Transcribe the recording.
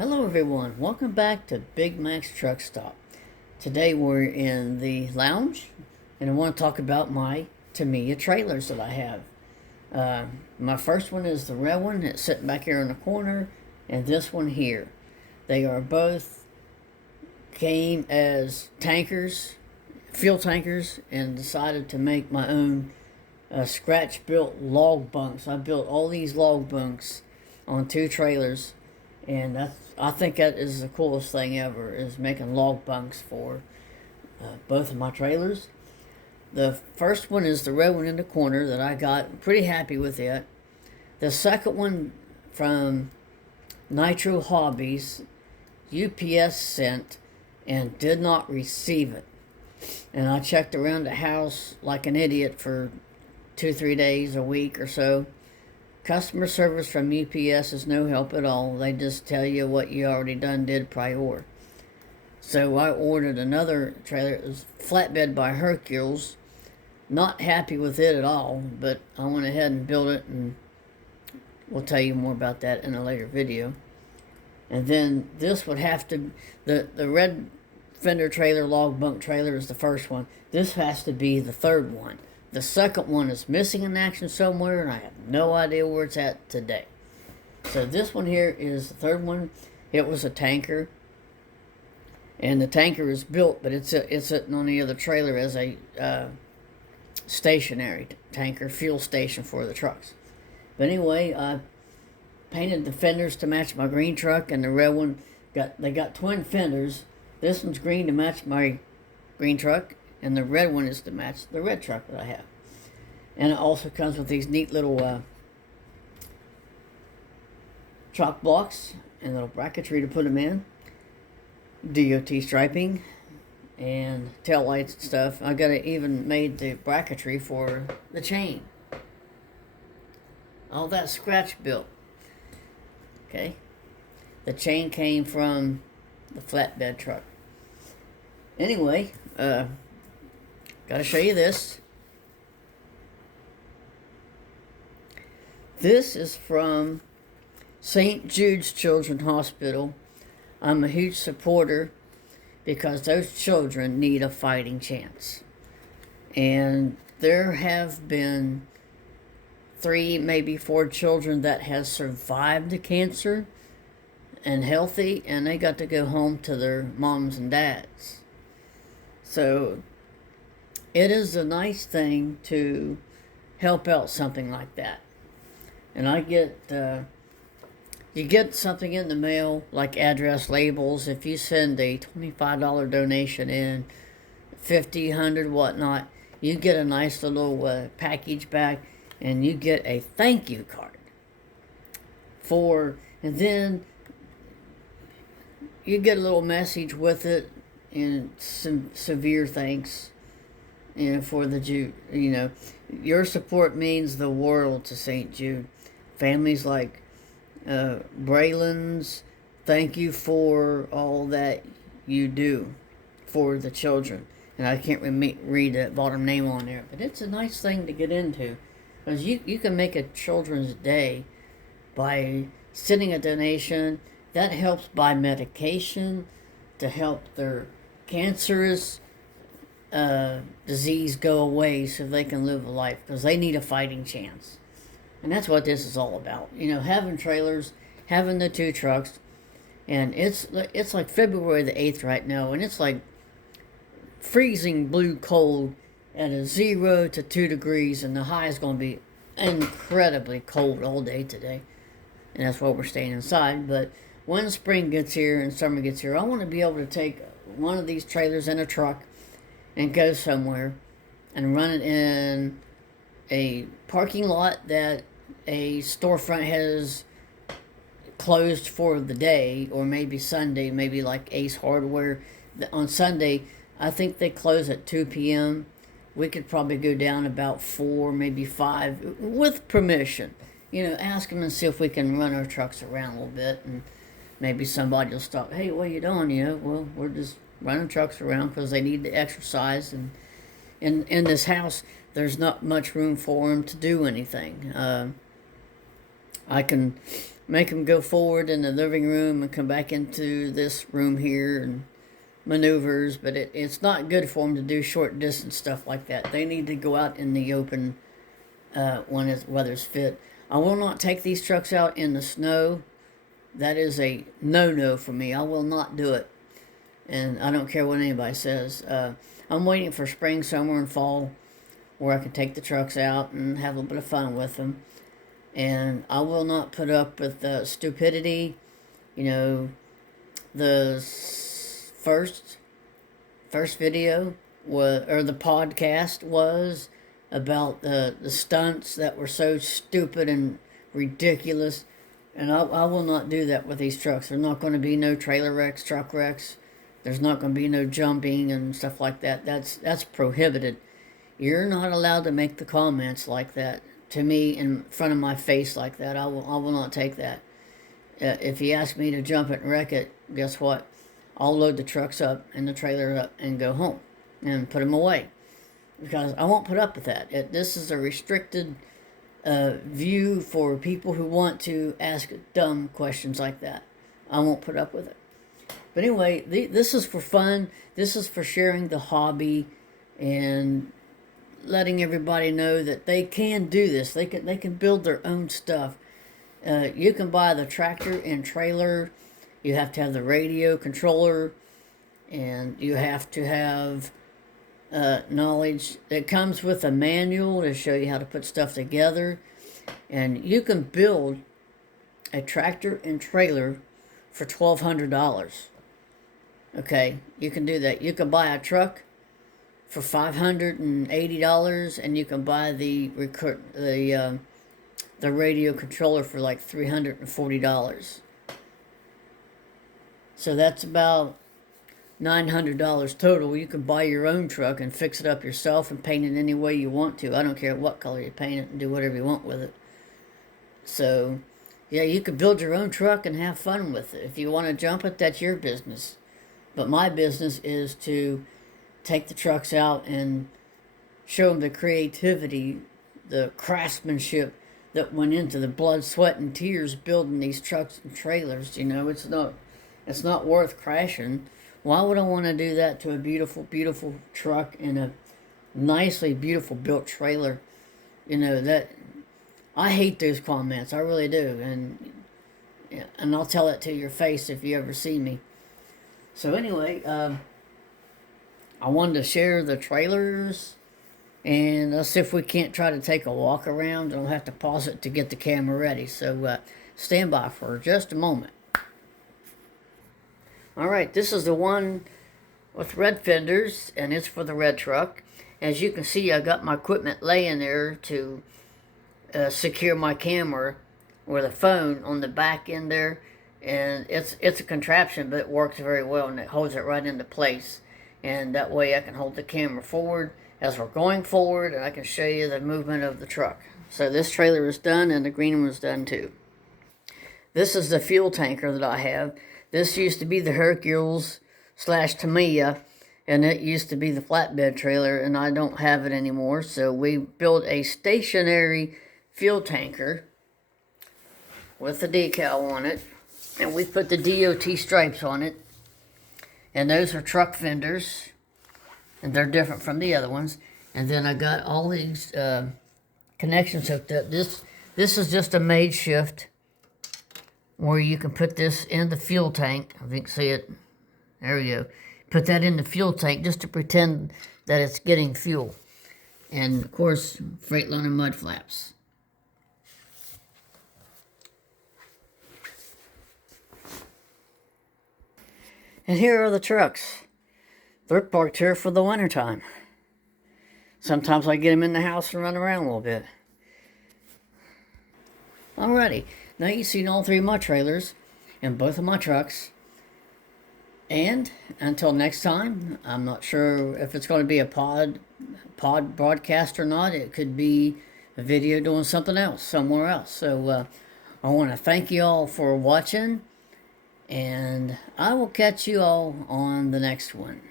Hello everyone, welcome back to Big Mac's Truck Stop. Today we're in the lounge and I want to talk about my Tamiya trailers that I have. My first one is the red one that's sitting back here in the corner, and this one here. They are both came as tankers, fuel tankers, and decided to make my own scratch built log bunks. I built all these log bunks on two trailers. And I think that is the coolest thing ever, is making log bunks for both of my trailers. The first one is the red one in the corner that I got. Pretty happy with it. The second one from Nitro Hobbies, UPS sent and did not receive it. And I checked around the house like an idiot for 2-3 days, a week or so. Customer service from UPS is no help at all. They just tell you what you already did prior. So I ordered another trailer. It was flatbed by Hercules. Not happy with it at all, but I went ahead and built it, and we'll tell you more about that in a later video. And then this would have to, the red fender trailer, log bunk trailer is the first one. This has to be the third one. The second one is missing in action somewhere, and I have no idea where it's at today. So this one here is the third one. It was a tanker, and the tanker is built, but it's sitting on the other trailer as a stationary tanker, fuel station for the trucks. But anyway, I painted the fenders to match my green truck, and the red one they got twin fenders. This one's green to match my green truck, and the red one is to match the red truck that I have. And it also comes with these neat little chalk blocks and little bracketry to put them in. DOT striping and tail lights and stuff. I got even made the bracketry for the chain. All that scratch built. Okay. The chain came from the flatbed truck. Anyway, gotta show you this. This is from St. Jude's Children's Hospital. I'm a huge supporter because those children need a fighting chance. And there have been 3, maybe 4 children that has survived the cancer and healthy, and they got to go home to their moms and dads. So it is a nice thing to help out something like that. And I get, you get something in the mail, like address labels. If you send a $25 donation in, 50, 100, whatnot, you get a nice little package back, and you get a thank you card. And then you get a little message with it, and some severe thanks, for the Jude. Your support means the world to St. Jude. Families like Braylon's, thank you for all that you do for the children. And I can't read that bottom name on there, but it's a nice thing to get into, because you can make a children's day by sending a donation. That helps buy medication to help their cancerous disease go away, so they can live a life, because they need a fighting chance. And that's what this is all about. Having trailers, having the 2 trucks. And it's like February the 8th right now, and it's like freezing blue cold at a 0 to 2 degrees, and the high is going to be incredibly cold all day today. And that's why we're staying inside. But when spring gets here and summer gets here, I want to be able to take one of these trailers in a truck and go somewhere and run it in a parking lot that a storefront has closed for the day, or maybe Sunday, maybe like Ace Hardware. On Sunday, I think they close at 2 p.m. We could probably go down about 4, maybe 5, with permission. Ask them and see if we can run our trucks around a little bit, and maybe somebody will stop. Hey, what are you doing? Well, we're just running trucks around because they need to exercise, and in this house, there's not much room for them to do anything. I can make them go forward in the living room and come back into this room here and maneuvers, but it's not good for them to do short distance stuff like that. They need to go out in the open when weather's fit. I will not take these trucks out in the snow. That is a no for me. I will not do it, and I don't care what anybody says. I'm waiting for spring, summer, and fall where I can take the trucks out and have a little bit of fun with them. And I will not put up with the stupidity. You know, the first video was, or the podcast was, about the stunts that were so stupid and ridiculous. And I will not do that with these trucks. There's not going to be no trailer wrecks, truck wrecks. There's not going to be no jumping and stuff like that. That's prohibited. You're not allowed to make the comments like that to me in front of my face like that. I will not take that. If you ask me to jump it and wreck it, guess what? I'll load the trucks up and the trailer up and go home and put them away, because I won't put up with that. This is a restricted view for people who want to ask dumb questions like that. I won't put up with it. But anyway, this is for fun. This is for sharing the hobby and letting everybody know that they can do this. They can build their own stuff. You can buy the tractor and trailer. You have to have the radio controller, and you have to have knowledge. It comes with a manual to show you how to put stuff together. And you can build a tractor and trailer for $1,200. Okay, you can do that. You can buy a truck for $580, and you can buy the radio controller for like $340. So that's about $900 total. You can buy your own truck and fix it up yourself and paint it any way you want to. I don't care what color you paint it, and do whatever you want with it. So, yeah, you could build your own truck and have fun with it. If you want to jump it, that's your business. But my business is to take the trucks out and show them the creativity, the craftsmanship that went into the blood, sweat, and tears building these trucks and trailers. You know, it's not worth crashing. Why would I want to do that to a beautiful, beautiful truck and a nicely beautiful built trailer? You know, that I hate those comments. I really do, and I'll tell it to your face if you ever see me. So anyway, I wanted to share the trailers, and let's see if we can't try to take a walk around. I'll have to pause it to get the camera ready. So stand by for just a moment. Alright, this is the one with red fenders, and it's for the red truck. As you can see, I got my equipment laying there to secure my camera or the phone on the back end there. And it's a contraption, but it works very well, and it holds it right into place. And that way I can hold the camera forward as we're going forward, and I can show you the movement of the truck. So this trailer is done, and the green one's done too. This is the fuel tanker that I have. This used to be the Hercules / Tamiya, and it used to be the flatbed trailer, and I don't have it anymore. So we built a stationary fuel tanker with a decal on it, and we put the DOT stripes on it. And those are truck fenders, and they're different from the other ones. And then I got all these connections hooked up. This is just a made shift where you can put this in the fuel tank. If you can see it, there we go. Put that in the fuel tank just to pretend that it's getting fuel. And of course, Freightliner mud flaps. And here are the trucks. They're parked here for the winter time. Sometimes I get them in the house and run around a little bit. Alrighty, now you've seen all three of my trailers and both of my trucks. And until next time, I'm not sure if it's going to be a pod broadcast or not. It could be a video doing something else, somewhere else. So I want to thank you all for watching, and I will catch you all on the next one.